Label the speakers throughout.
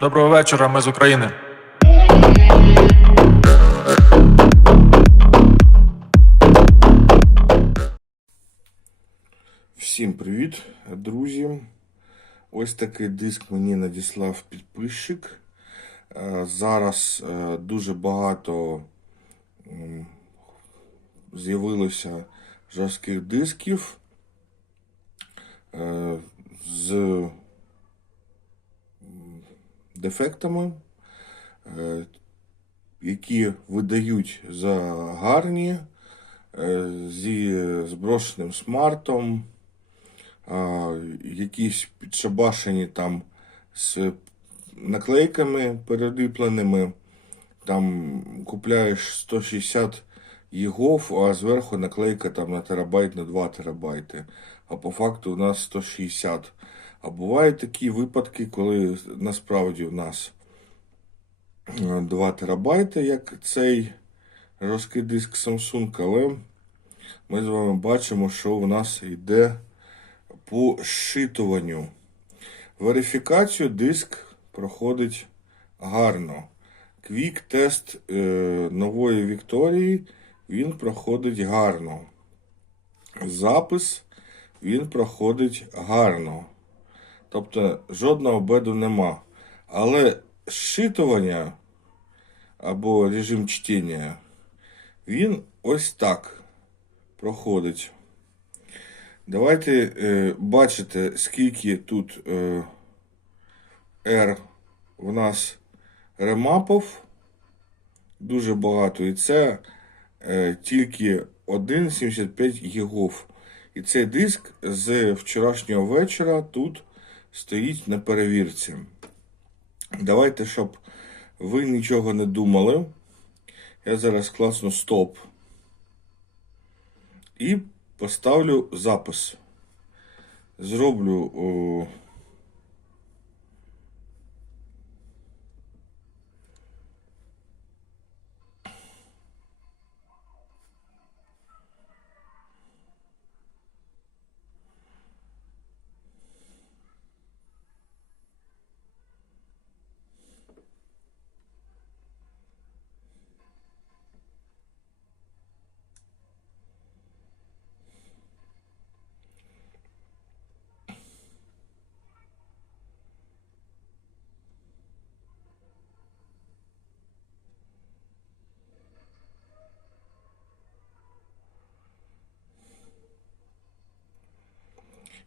Speaker 1: Доброго вечора, ми з України.
Speaker 2: Всім привіт, друзі. Ось такий диск мені надіслав підписчик. Е, Зараз е, дуже багато з'явилося жорстких дисків е, з дефектами, е, які видають за гарні е, зі зброшеним смартом якісь підшабашені там з наклейками переліпленими. Там купляєш 160 єгов, а зверху наклейка там на терабайт, на 2 терабайти. А по факту у нас 160. А бувають такі випадки, коли насправді у нас е, 2 терабайти, як цей жорсткий диск Samsung, але ми з вами бачимо, що у нас йде по зшитуванню. Верифікацію диск проходить гарно. Квік-тест е, нової Вікторії він проходить гарно. Запис він проходить гарно. Тобто жодного беду нема. Але зшитування або режим чтення, він ось так проходить. Давайте е, бачите, скільки тут е, R в нас ремапов. Дуже багато. І це тільки 1,75 гігов. І цей диск з вчорашнього вечора тут стоїть на перевірці. Давайте, щоб ви нічого не думали. Я зараз класну стоп. І поставлю запис. Зроблю. О,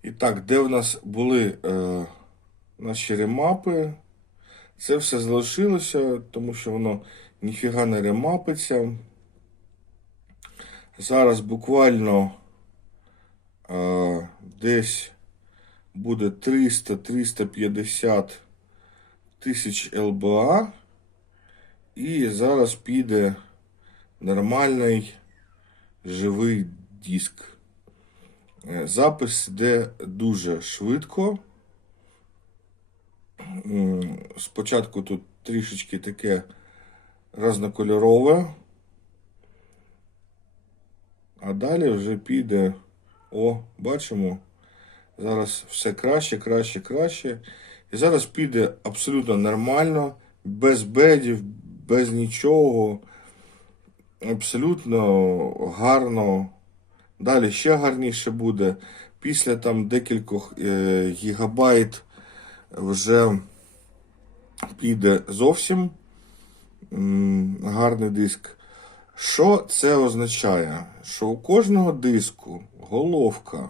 Speaker 2: І так, де в нас були е, наші ремапи? Це все залишилося, тому що воно ніфіга не ремапиться. Зараз буквально е, десь буде 300-350 тисяч ЛБА. І зараз піде нормальний живий диск. Е, Запис йде дуже швидко. Спочатку тут трішечки таке разнокольорове, а далі вже піде. О, бачимо. Зараз все краще, краще, краще. І зараз піде абсолютно нормально, без бедів, без нічого. Абсолютно гарно. Далі ще гарніше буде. Після там декількох е, гігабайт вже піде зовсім гарний диск. Що це означає? Що у кожного диску головка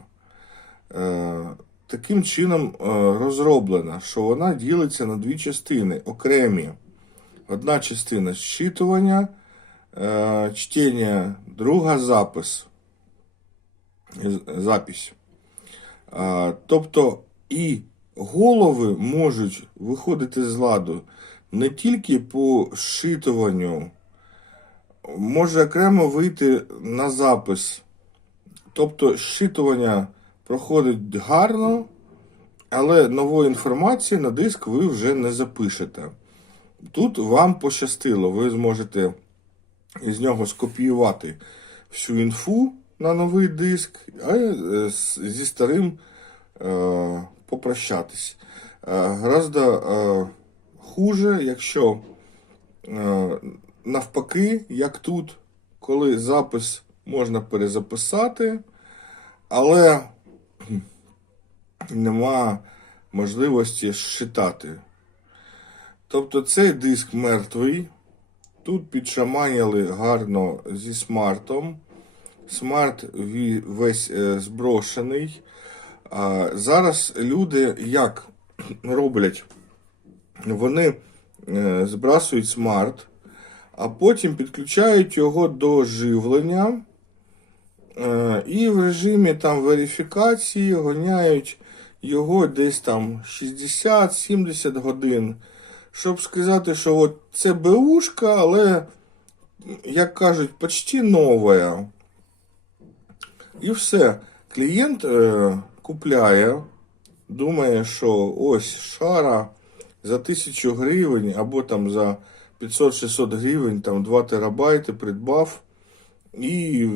Speaker 2: е, таким чином е, розроблена, що вона ділиться на дві частини окремі. Одна частина зчитування, е, чтення, друга запис запись. Тобто і голови можуть виходити з ладу не тільки по зшитуванню, може окремо вийти на запис. Тобто зшитування проходить гарно, але нової інформації на диск ви вже не запишете. Тут вам пощастило, ви зможете із нього скопіювати всю інфу на новий диск, а е, зі старим е, попрощатись. Е, Гораздо хуже, якщо навпаки, як тут, коли запис можна перезаписати, але нема можливості зшитати. Тобто цей диск мертвий. Тут підшаманіли гарно зі смартом. Смарт весь е, зброшений. Зараз люди як роблять? Вони е, збрасують смарт, а потім підключають його до живлення е, і в режимі там верифікації гоняють його десь там 60-70 годин. Щоб сказати, що от це БУшка, але, як кажуть, почти нова. І все. Клієнт е, купляє, думає, що ось шара за 1000 гривень або там за 500-600 гривень, там 2 терабайти придбав. І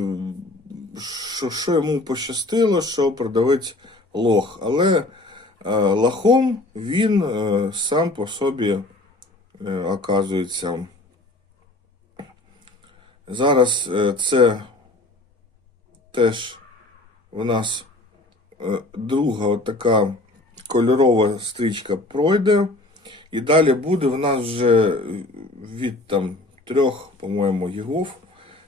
Speaker 2: що, що йому пощастило, що продавець лох. Але е, лохом він е, сам по собі е, оказується. Зараз е, це теж у нас е, друга така кольорова стрічка пройде. І далі буде в нас вже від там трьох, по-моєму, гігов,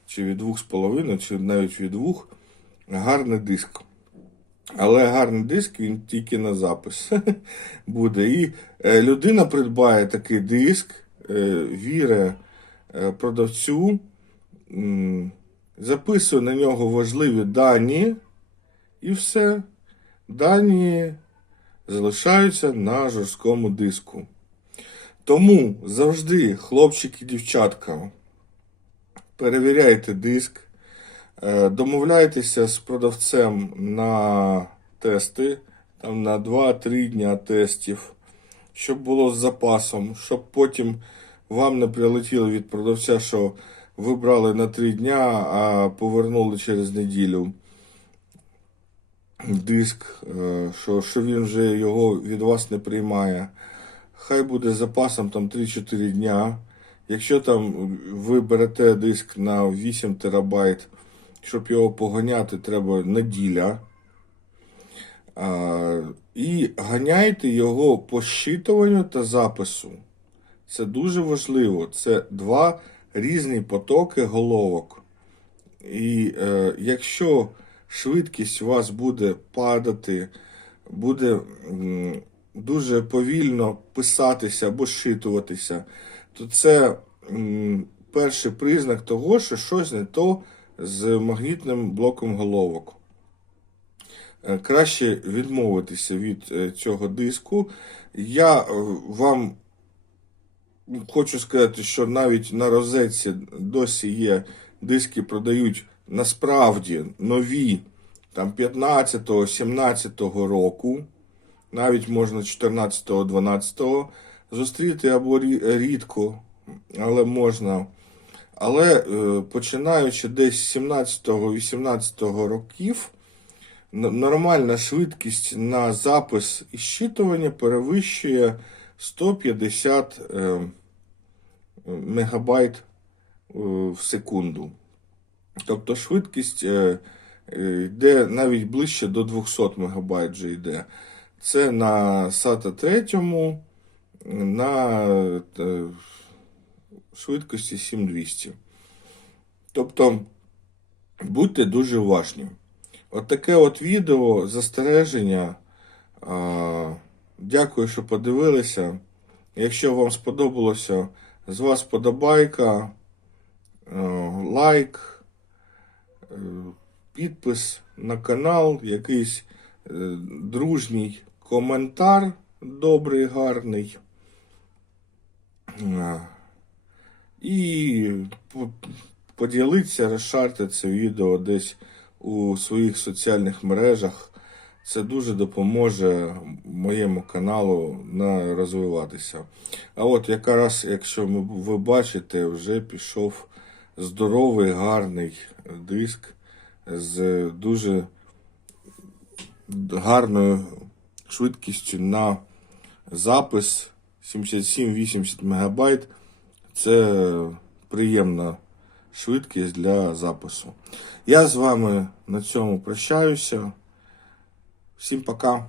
Speaker 2: чи від двох з половиною, чи навіть від двох гарний диск. Але гарний диск він тільки на запис буде. І е, людина придбає такий диск, е, віре продавцю, м, записує на нього важливі дані, і все. Дані залишаються на жорсткому диску. Тому завжди, хлопчики, дівчатка, перевіряйте диск, е, домовляйтеся з продавцем на тести, там на 2-3 дня тестів, щоб було з запасом, щоб потім вам не прилетіло від продавця, що ви брали на 3 дня, а повернули через неділю диск, е, що, що він вже його від вас не приймає. Хай буде запасом там 3-4 дня. Якщо там ви берете диск на 8 терабайт, щоб його поганяти, треба неділя. А, і ганяйте його по щитуванню та запису. Це дуже важливо. Це два різні потоки головок. І е, якщо швидкість у вас буде падати, буде м, дуже повільно писатися або щитуватися, то це м, перший признак того, що щось не то з магнітним блоком головок. Е, Краще відмовитися від е, цього диску. Я е, вам хочу сказати, що навіть на розетці досі є диски, продають насправді нові там 15-го, 17-го року, навіть можна 14-го, 12-го зустріти або рідко, але можна. Але е, починаючи десь з 17-го, 18-го років, нормальна швидкість на запис і щитування перевищує 150 е, мегабайт е, в секунду. Тобто швидкість е, йде навіть ближче до 200 мегабайт вже йде. Це на SATA 3, на швидкості 7200. Тобто будьте дуже уважні. От таке от відео, застереження. Дякую, що подивилися. Якщо вам сподобалося, з вас подобайка, е, лайк, е, підпис на канал, якийсь е, дружній коментар добрий, гарний. І по- поділіться, розшарте це відео десь у своїх соціальних мережах. Це дуже допоможе моєму каналу на розвиватися. А от якраз, якщо ви бачите, вже пішов здоровий, гарний диск з дуже гарною швидкістю на запис 77-80 МБ. Це приємна швидкість для запису. Я з вами на цьому прощаюся. Всім пока.